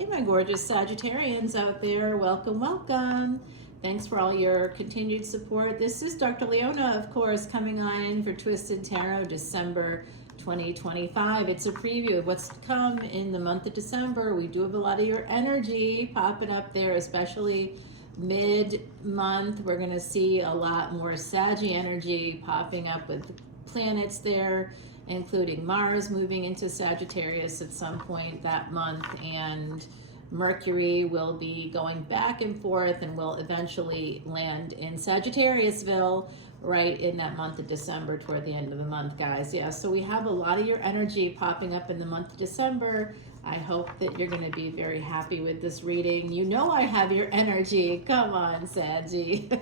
Hey, my gorgeous Sagittarians out there. Welcome, welcome. Thanks for all your continued support. This is Dr. Leona, of course, coming on for Twisted Tarot December 2025. It's a preview of what's to come in the month of December. We do have a lot of your energy popping up there, especially mid-month. We're going to see a lot more Saggie energy popping up with planets there, including Mars moving into Sagittarius at some point that month, and Mercury will be going back and forth and will eventually land in Sagittariusville right in that month of December, toward the end of the month, guys. Yeah, so we have a lot of your energy popping up in the month of December. I hope that you're going to be very happy with this reading. You know I have your energy. Come on, Saggie.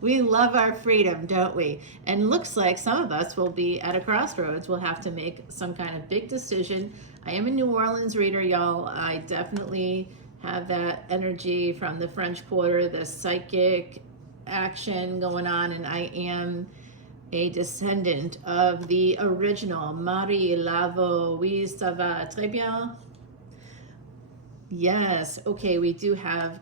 We love our freedom, don't we? And looks like some of us will be at a crossroads. We'll have to make some kind of big decision. I am a New Orleans reader, y'all. I definitely have that energy from the French Quarter, the psychic action going on, and I am a descendant of the original Marie Laveau. Oui, ça va très bien. Yes, okay, we do have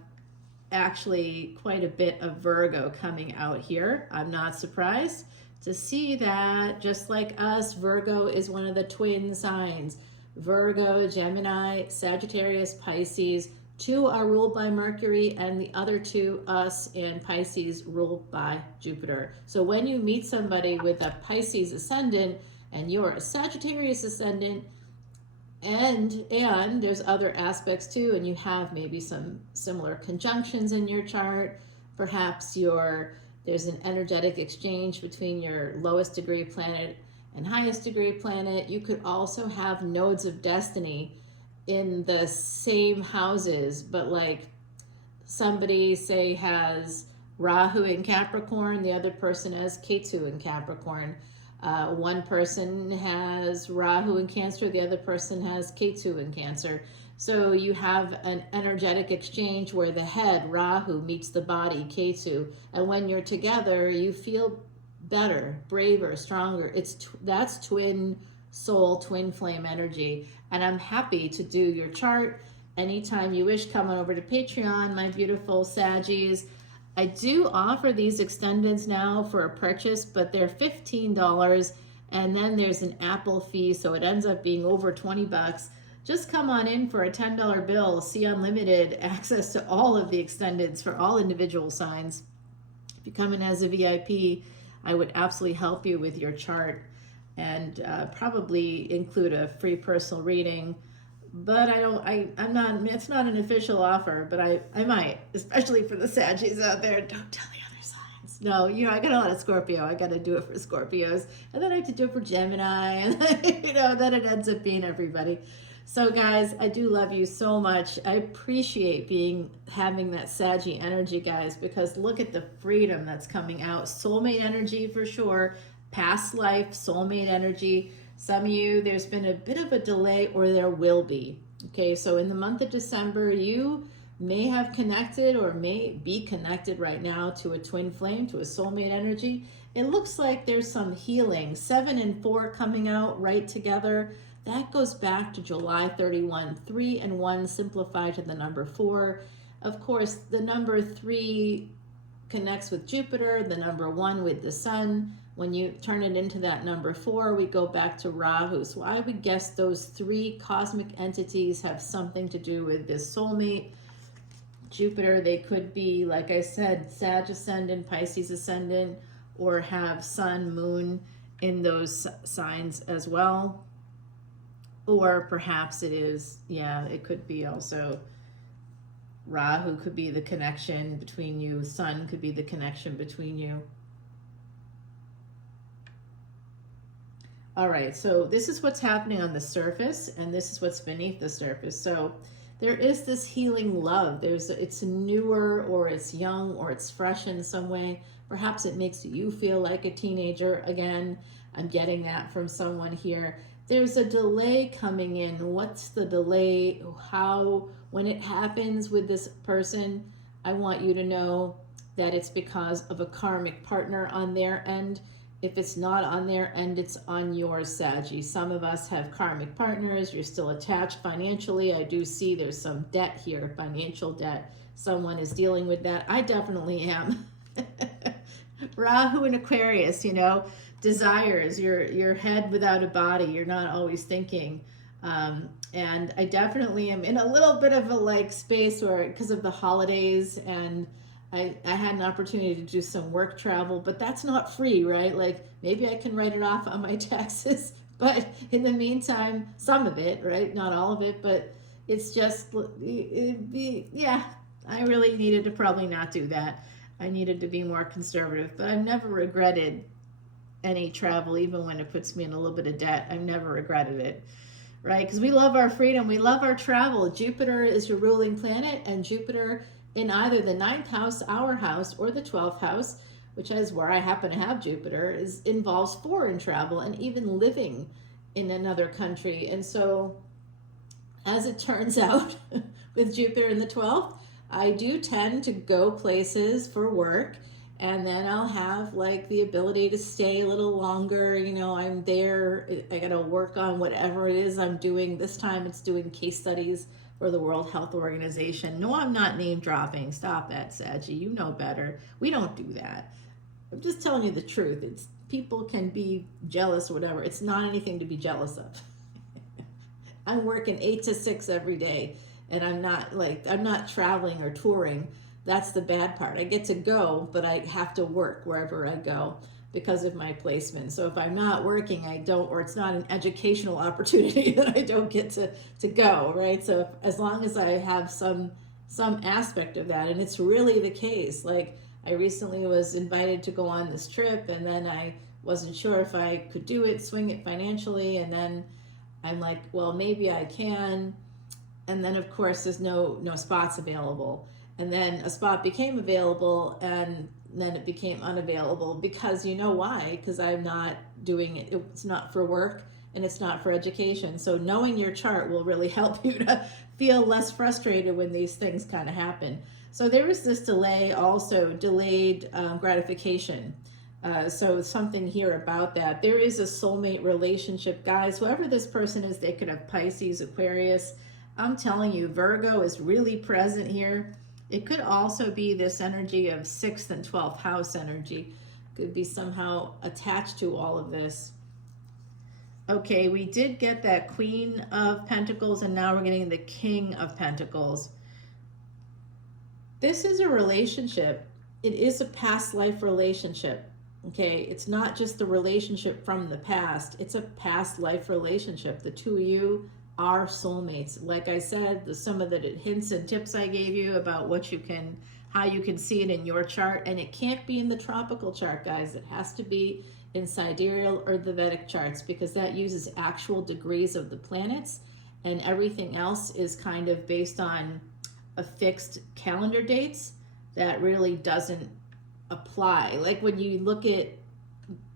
actually quite a bit of Virgo coming out here. I'm not surprised to see that. Just like us, Virgo is one of the twin signs. Virgo, Gemini, Sagittarius, Pisces. Two are ruled by Mercury, and the other two, us and Pisces, ruled by Jupiter. So when you meet somebody with a Pisces ascendant and you're a Sagittarius ascendant, and there's other aspects too, and you have maybe some similar conjunctions in your chart. Perhaps there's an energetic exchange between your lowest degree planet and highest degree planet. You could also have nodes of destiny in the same houses, but like somebody, say, has Rahu in Capricorn, the other person has Ketu in Capricorn. One person has Rahu in Cancer, the other person has Ketu in Cancer. So you have an energetic exchange where the head, Rahu, meets the body, Ketu. And when you're together, you feel better, braver, stronger. That's twin soul, twin flame energy. And I'm happy to do your chart anytime you wish. Come on over to Patreon, my beautiful Saggies. I do offer these extendeds now for a purchase, but they're $15, and then there's an Apple fee, so it ends up being over 20 bucks. Just come on in for a $10 bill, see unlimited access to all of the extendeds for all individual signs. If you come in as a VIP, I would absolutely help you with your chart and probably include a free personal reading. But it's not an official offer, but I might, especially for the Saggies out there. Don't tell the other signs. No, I got a lot of Scorpio. I got to do it for Scorpios. And then I have to do it for Gemini. And then it ends up being everybody. So guys, I do love you so much. I appreciate having that Saggy energy, guys, because look at the freedom that's coming out. Soulmate energy for sure. Past life, soulmate energy. Some of you, there's been a bit of a delay, or there will be. Okay, so in the month of December, you may have connected or may be connected right now to a twin flame, to a soulmate energy. It looks like there's some healing. 7 and 4 coming out right together. That goes back to July 31. 3 and 1 simplified to the number 4. Of course, the number 3 connects with Jupiter, the number 1 with the sun. When you turn it into that number 4, we go back to Rahu. So I would guess those 3 cosmic entities have something to do with this soulmate. Jupiter, they could be, like I said, Sag ascendant, Pisces ascendant, or have sun, moon in those signs as well. Or perhaps it could be also Rahu could be the connection between you. Sun could be the connection between you. All right, so this is what's happening on the surface, and this is what's beneath the surface. So there is this healing love. It's newer, or it's young, or it's fresh in some way. Perhaps it makes you feel like a teenager again. I'm getting that from someone here. There's a delay coming in. What's the delay? When it happens with this person, I want you to know that it's because of a karmic partner on their end. if it's not on there, and it's on yours, Saggie. Some of us have karmic partners. You're still attached financially. I do see there's some debt here, financial debt. Someone is dealing with that. I definitely am. Rahu and Aquarius, you know, desires, your head without a body. You're not always thinking. And I definitely am in a little bit of a like space where, because of the holidays, and I had an opportunity to do some work travel, but that's not free, right? Like maybe I can write it off on my taxes, but in the meantime, some of it, right? Not all of it, but it's just, yeah, I really needed to probably not do that. I needed to be more conservative, but I've never regretted any travel, even when it puts me in a little bit of debt. I've never regretted it, right? Because we love our freedom. We love our travel. Jupiter is your ruling planet, and Jupiter in either the 9th house, our house, or the 12th house, which is where I happen to have Jupiter, involves foreign travel and even living in another country. And so, as it turns out, with Jupiter in the 12th, I do tend to go places for work, and then I'll have like the ability to stay a little longer. You know, I'm there, I got to work on whatever it is I'm doing. This time it's doing case studies for the World Health Organization. No, I'm not name dropping. Stop that, Saggie. You know better. We don't do that. I'm just telling you the truth. It's people can be jealous or whatever. It's not anything to be jealous of. I'm working 8 to 6 every day, and I'm not traveling or touring. That's the bad part. I get to go, but I have to work wherever I go because of my placement. So if I'm not working, I don't, or it's not an educational opportunity, that I don't get to go, right? So as long as I have some aspect of that, and it's really the case. Like I recently was invited to go on this trip, and then I wasn't sure if I could do it, swing it financially, and then I'm like, well, maybe I can. And then of course there's no spots available. And then a spot became available, and then it became unavailable because, you know why? Because I'm not doing it. It's not for work, and it's not for education. So knowing your chart will really help you to feel less frustrated when these things kind of happen. So there is this delay, also delayed gratification. So something here about that. There is a soulmate relationship, guys. Whoever this person is, they could have Pisces, Aquarius. I'm telling you, Virgo is really present here. It could also be this energy of 6th and 12th house energy. Could be somehow attached to all of this. Okay, we did get that Queen of Pentacles, and now we're getting the King of Pentacles. This is a relationship. It is a past life relationship. Okay, it's not just the relationship from the past. It's a past life relationship. The two of you are soulmates. Like I said, some of the hints and tips I gave you about how you can see it in your chart, and it can't be in the tropical chart, guys. It has to be in sidereal or the Vedic charts, because that uses actual degrees of the planets, and everything else is kind of based on a fixed calendar dates that really doesn't apply. Like when you look at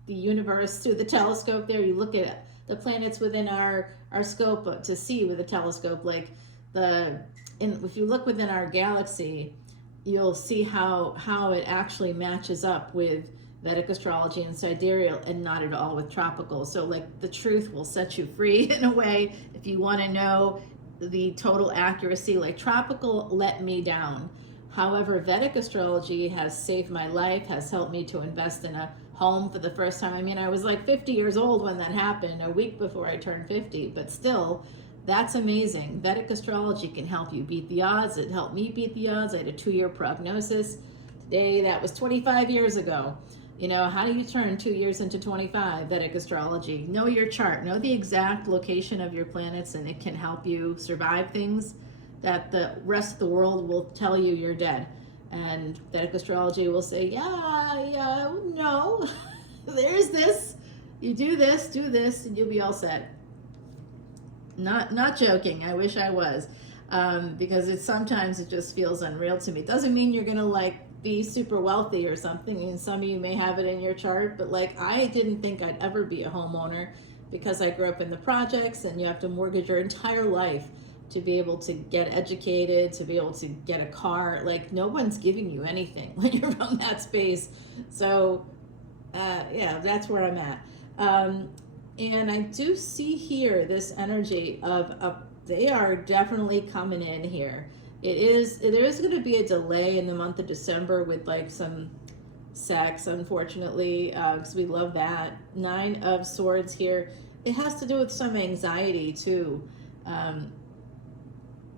the universe through the telescope there, you look at the planets within our scope to see with a telescope, like if you look within our galaxy, you'll see how it actually matches up with Vedic astrology and sidereal, and not at all with tropical. So like the truth will set you free in a way. If you want to know the total accuracy, like tropical let me down. However, Vedic astrology has saved my life, has helped me to invest in a home for the first time. I mean, I was like 50 years old when that happened, a week before I turned 50, but still, that's amazing. Vedic astrology can help you beat the odds. It helped me beat the odds. I had a 2-year prognosis. Today, that was 25 years ago. You know, how do you turn 2 years into 25? Vedic astrology. Know your chart. Know the exact location of your planets, and it can help you survive things that the rest of the world will tell you you're dead. And Vedic astrology will say, yeah, no, there's this. You do this, and you'll be all set. Not joking. I wish I was, because sometimes it just feels unreal to me. It doesn't mean you're gonna like be super wealthy or something, and some of you may have it in your chart, but like I didn't think I'd ever be a homeowner, because I grew up in the projects, and you have to mortgage your entire life to be able to get educated, to be able to get a car. Like no one's giving you anything when you're from that space. So Yeah, that's where I'm at. And I do see here this energy of they are definitely coming in here. There is going to be a delay in the month of December with like some sex, unfortunately, because we love that. 9 of Swords here. It has to do with some anxiety too.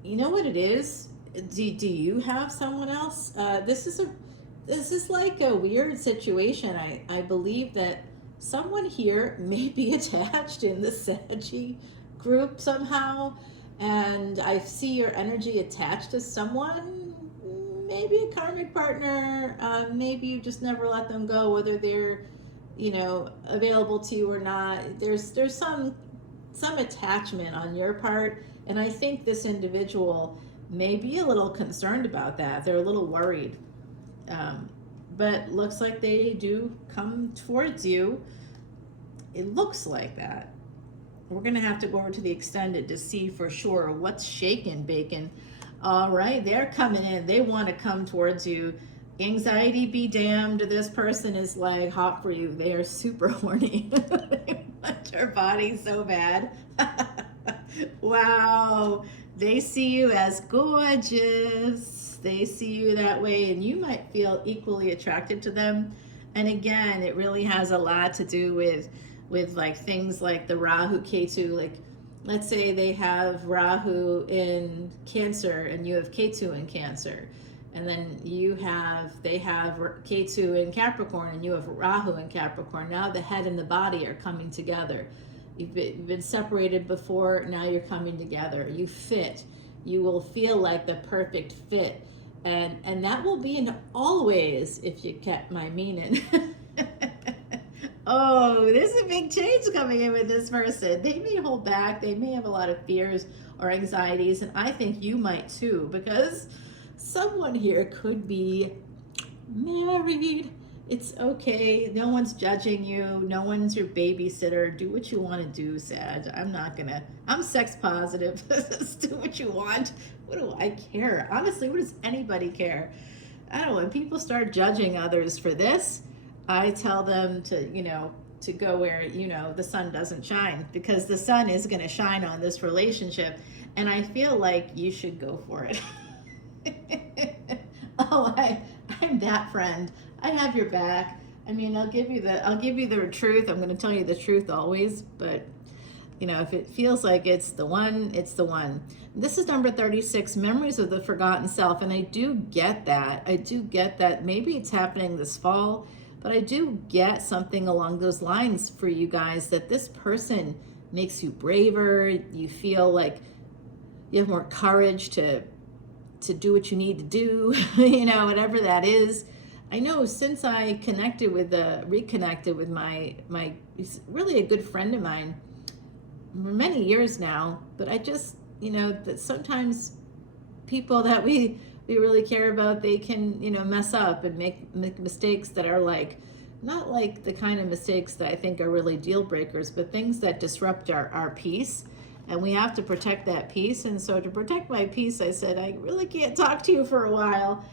You know what it is? Do you have someone else? This is like a weird situation. I believe that someone here may be attached in the Saggie group somehow, and I see your energy attached to someone, maybe a karmic partner. Maybe you just never let them go, whether they're, available to you or not. There's some attachment on your part, and I think this individual may be a little concerned about that. They're a little worried. But looks like they do come towards you. It looks like that. We're going to have to go over to the extended to see for sure what's shaking, bacon. All right, they're coming in. They want to come towards you. Anxiety be damned. This person is like hot for you. They are super horny. They want your body so bad. Wow. They see you as gorgeous. They see you that way, and you might feel equally attracted to them. And again, it really has a lot to do with like things like the Rahu Ketu. Like, let's say they have Rahu in Cancer and you have Ketu in Cancer, and then they have Ketu in Capricorn and you have Rahu in Capricorn. Now the head and the body are coming together. You've been separated before, now you're coming together. You fit. You will feel like the perfect fit. And that will be in all ways, if you get my meaning. Oh, there's a big change coming in with this person. They may hold back. They may have a lot of fears or anxieties. And I think you might too, because someone here could be married. It's okay. No one's judging you. No one's your babysitter. Do what you want to do, Sag. I'm sex positive. Just do what you want. What do I care? Honestly, what does anybody care? I don't know. When people start judging others for this, I tell them to go where, the sun doesn't shine, because the sun is going to shine on this relationship. And I feel like you should go for it. Oh, I'm that friend. I have your back. I mean, I'll give you the truth. I'm going to tell you the truth always, but if it feels like it's the one, it's the one. This is number 36, Memories of the Forgotten Self. And I do get that. Maybe it's happening this fall, but I do get something along those lines for you guys, that this person makes you braver. You feel like you have more courage to do what you need to do, whatever that is. I know since I reconnected with my he's really a good friend of mine for many years now, but I just, that sometimes people that we really care about, they can, mess up and make mistakes that are like, not like the kind of mistakes that I think are really deal breakers, but things that disrupt our peace. And we have to protect that peace. And so to protect my peace, I said, I really can't talk to you for a while.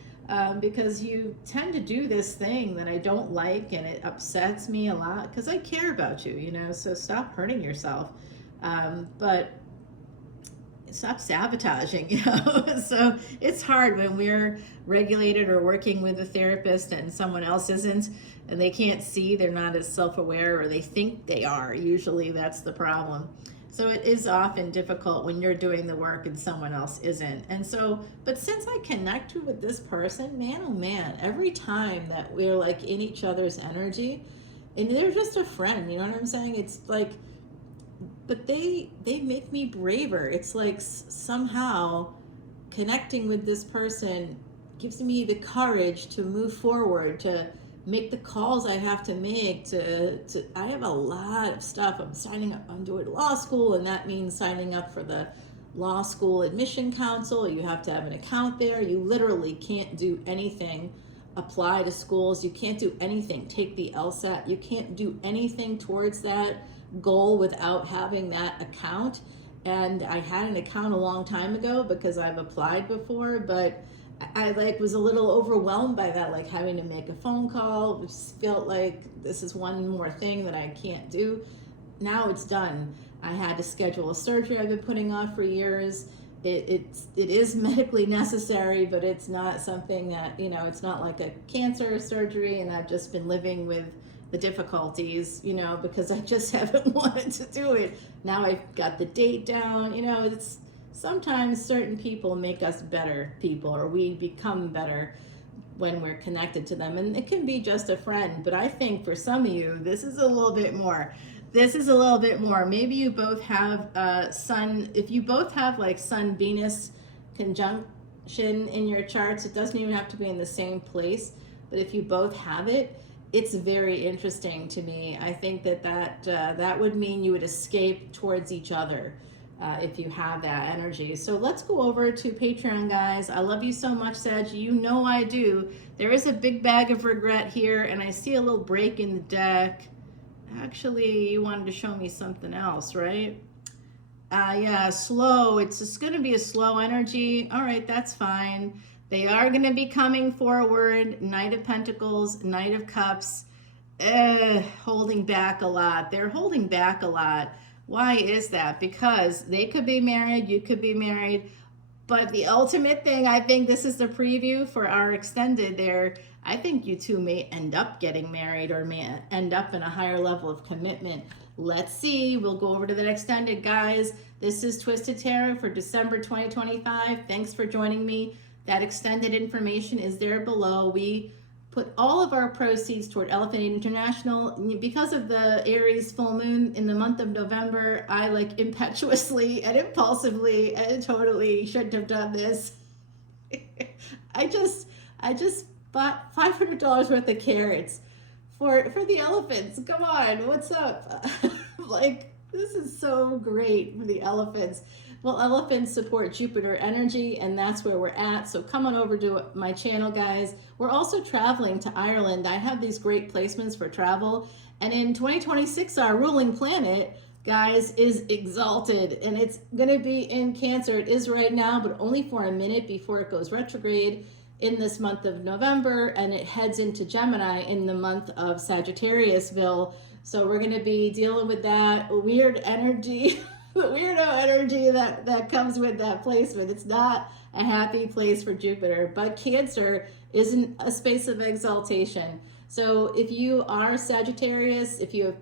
Because you tend to do this thing that I don't like, and it upsets me a lot because I care about you, so stop hurting yourself. But stop sabotaging, So it's hard when we're regulated or working with a therapist and someone else isn't, and they can't see, they're not as self-aware, or they think they are. Usually that's the problem. So it is often difficult when you're doing the work and someone else isn't. And so, but since I connected with this person, man, oh man, every time that we're like in each other's energy, and they're just a friend, you know what I'm saying? It's like, but they make me braver. It's like somehow connecting with this person gives me the courage to move forward, to make the calls I have to make, I have a lot of stuff. I'm doing law school, and that means signing up for the law school admission council. You have to have an account there. You literally can't do anything, apply to schools. You can't do anything, take the LSAT. You can't do anything towards that goal without having that account. And I had an account a long time ago because I've applied before, but I like was a little overwhelmed by that, like having to make a phone call, which felt like this is one more thing that I can't do. Now it's done. I had to schedule a surgery I've been putting off for years. It is medically necessary, but it's not something that, you know, it's not like a cancer surgery, and I've just been living with the difficulties, you know, because I just haven't wanted to do it. Now I've got the date down, you know. It's sometimes certain people make us better people, or we become better when we're connected to them, and it can be just a friend, but I think for some of you this is a little bit more. This is a little bit more. Maybe you both have Sun, if you both have like Sun Venus conjunction in your charts, it doesn't even have to be in the same place, but if you both have it, it's very interesting to me. I think that would mean you would escape towards each other if you have that energy. So let's go over to Patreon, guys. I love you so much, Saggie. You know I do. There is a big bag of regret here, and I see a little break in the deck. Actually, you wanted to show me something else, right? Yeah, slow. It's just going to be a slow energy. All right, that's fine. They are going to be coming forward. Knight of Pentacles, Knight of Cups. Holding back a lot. They're holding back a lot. Why is that? Because they could be married, you could be married, but the ultimate thing, I think this is the preview for our extended there. I think you two may end up getting married, or may end up in a higher level of commitment. Let's see. We'll go over to that extended, guys. This is Twisted Tarot for December 2025. Thanks for joining me. That extended information is there below. We put all of our proceeds toward Elephant International. Because of the Aries full moon in the month of November, I like impetuously and impulsively and totally shouldn't have done this. I just bought $500 worth of carrots for the elephants. Come on, what's up? Like, this is so great for the elephants. Well, elephants support Jupiter energy, and that's where we're at. So come on over to my channel, guys. We're also traveling to Ireland. I have these great placements for travel. And in 2026, our ruling planet, guys, is exalted. And it's going to be in Cancer. It is right now, but only for a minute before it goes retrograde in this month of November. And it heads into Gemini in the month of Sagittariusville. So we're going to be dealing with that weird energy. The weirdo energy that comes with that placement. It's not a happy place for Jupiter, but Cancer isn't a space of exaltation. So if you are Sagittarius, if you have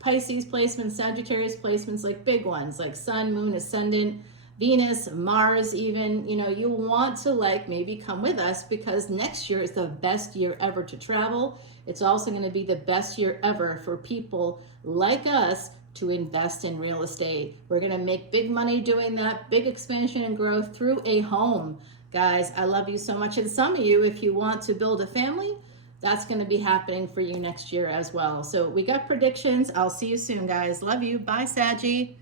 Pisces placements, Sagittarius placements, like big ones, like Sun, Moon, Ascendant, Venus, Mars even, you know, you want to like maybe come with us, because next year is the best year ever to travel. It's also going to be the best year ever for people like us to invest in real estate. We're going to make big money doing that, big expansion and growth through a home. Guys, I love you so much. And some of you, if you want to build a family, that's going to be happening for you next year as well. So we got predictions. I'll see you soon, guys. Love you. Bye, Saggie.